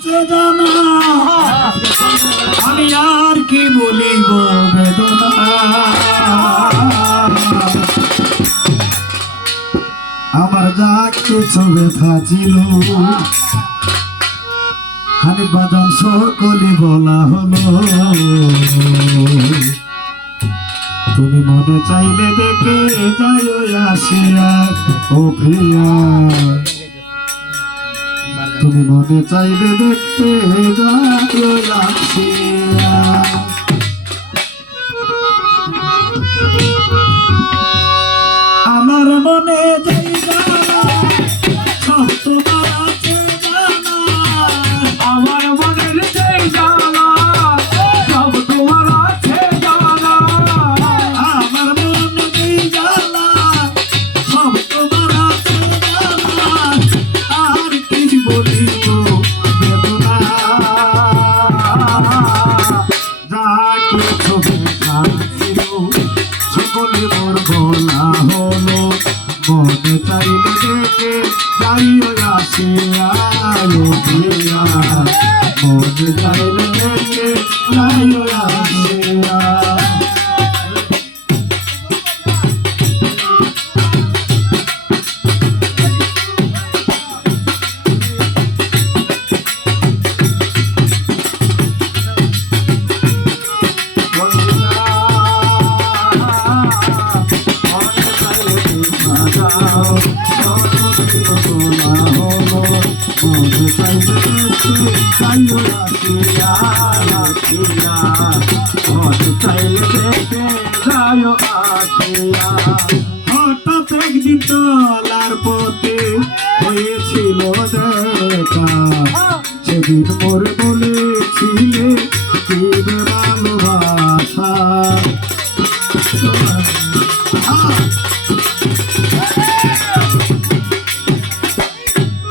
জানা আমি আর কি বলিব বেদনা আমার যা কিছু ব্যথা ছিল হানি বাজান সকলে বলা হলো তুমি মনে চাইলে দেখে যাইও আসিয়া ও প্রিয়া তুমি মনে চাইলে দেখতে যাইও আসিয়া আমার মনে যাই জানা সব তোমার আছে জানা আমার মনের যেই জানা সব তোমার আছে জানা আমার মনে যাই জানা সব তোমার আছে জানা আর কি বলিব বেদনা যা কিছু ব্যথা ছিল সকলে মোর বলা হলো মনে চাইলে দেখে যাইও আসিয়া প্রিয়া মনে চাইলে দেখে যাইও আসিয়া হঠাৎ একদিন চলার পথে হয়েছিল দেখা সেদিন মোর বলেছিলে দিবে ভালোবাসা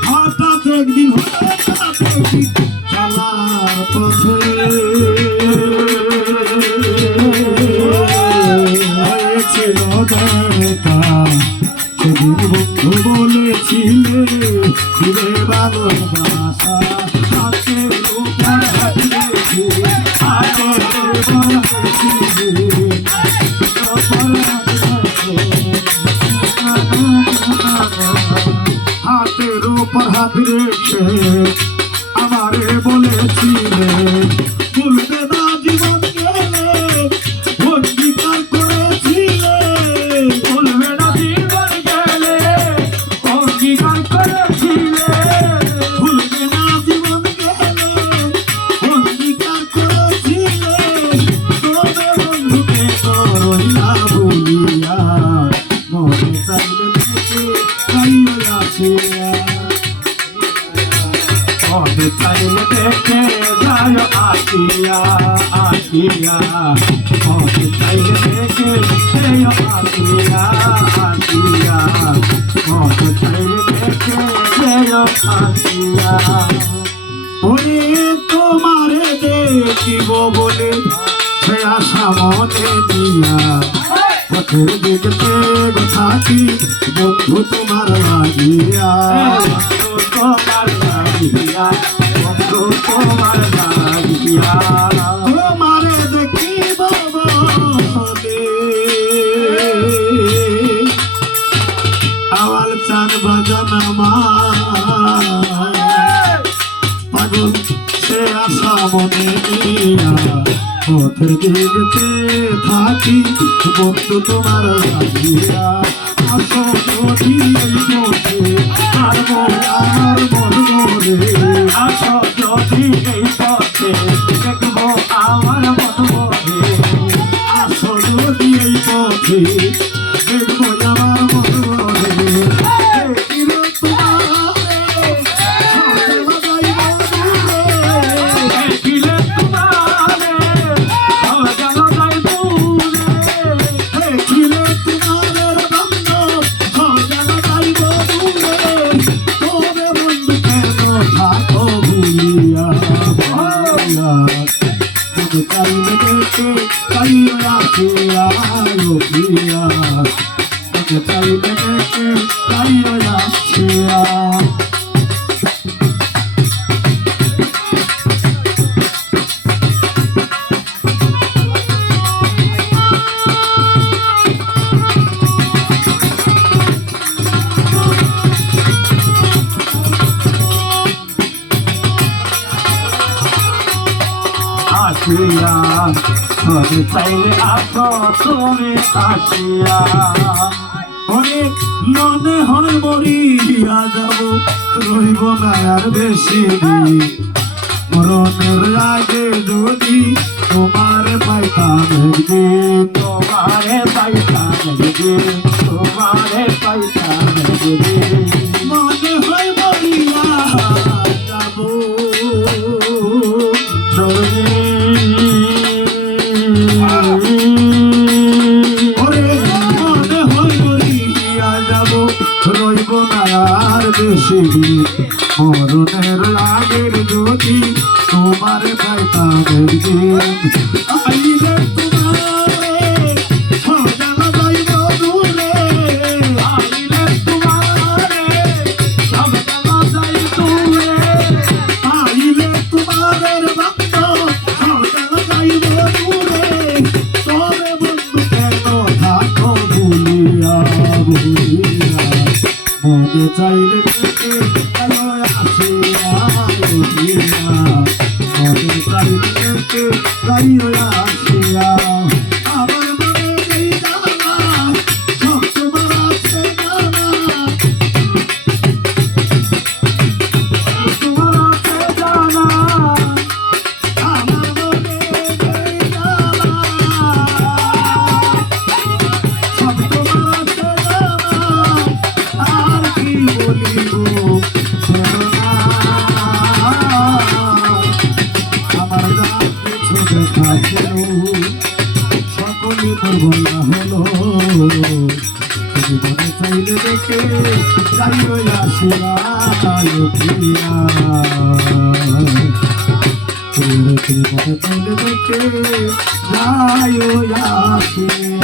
হঠাৎ একদিন চলার পথে হয়েছিল দেখা সেদিন বন্ধু বলেছিলে দিবে ভালোবাসা হাতের উপর হাত রেখে হাতের উপর হাত রেখে আমারে বলেছিলে ভুলবে না জীবন গেলে অঙ্গীকার করেছিলে ভুলবে না জীবন গেলে অঙ্গীকার করেছিলে ভুলবে না জীবন গেলে অঙ্গীকার করেছিলে তবে বন্ধুকে করই না ভুলিয়া মনে চাইলে দেখে যাইও আসিয়া মনে চাইলে দেখে যায় আসিয়া আসিয়া মনে চাইলে দেখে যায় আসিয়া আসিয়া মনে চাইলে দেখে যায় আসিয়া ওরে তোমারে দেখিব বলে সে আশা মনে দিয়া পথের দিকে থাকি বন্ধু তোমার লাগিয়া তোমার লাগিয়া বন্ধু তোমার লাগিয়া তোমারে দেখিব বলে আওয়াল চান বাজানা মা পাগল সে আশা মনে নিয়া পথের দিকে থাকি বন্ধু তোমার লাগিয়া আসো যদি এই পথে আমার মন মরে আসো যদি এই পথে দেখবো আমার মন মনে আসো যদি এই পথে দেখবো আমার মন মরে দেখিলে তোমারে সজানো যায় দূরে দেখিলে তোমাদের বন্ধ সজানো যাইব দূরে তবে বন্ধু কেন থাকো ভুলিয়া মনে চাইলে আসিয়া তবে চাইলে আসো তুমি আসিয়া ওরে মনে হয় মরিয়া যাব রইব না আর বেশি দিন মরণের আগে যদি তোমার পাইতাম একদিন তোমারে পাইতাম একদিন তোমারে পাইতাম একদিন মনে হয় মরিয়া যাব ওরে মনে হয় মরিয়া যাব রইব না আর বেশি দিন মরণের আগের যদি তোমার পাইতাম একদিন আইলে তোমারে সজালা যাইব দূরে আইলে তোমারে সববেলা যাই দূরে আইলে তোমাদের বাক্য সজালা যাইব দূরে তবে বন্ধু কেন থাকো ভুলিয়া ভুলিয়া মনে চাইলে থেকে ভালো আসিয়া ভুলিয়া মনে চাইলে থেকে যাইও আসিয়া আমার মনে নেই জানা সব তোমার আছে জানা তোমার আছে জানা আমার মনে নেই জানা সব তোমার আছে জানা আর কি বলিব আমার যা কিছু দেখা ছিল সকলে তোর বলা হলো তুমি মনে চাইলে দেখে যাইও আসিয়া লুকিয়া তুমি মনে চাইলে দেখে যাইও আসিয়া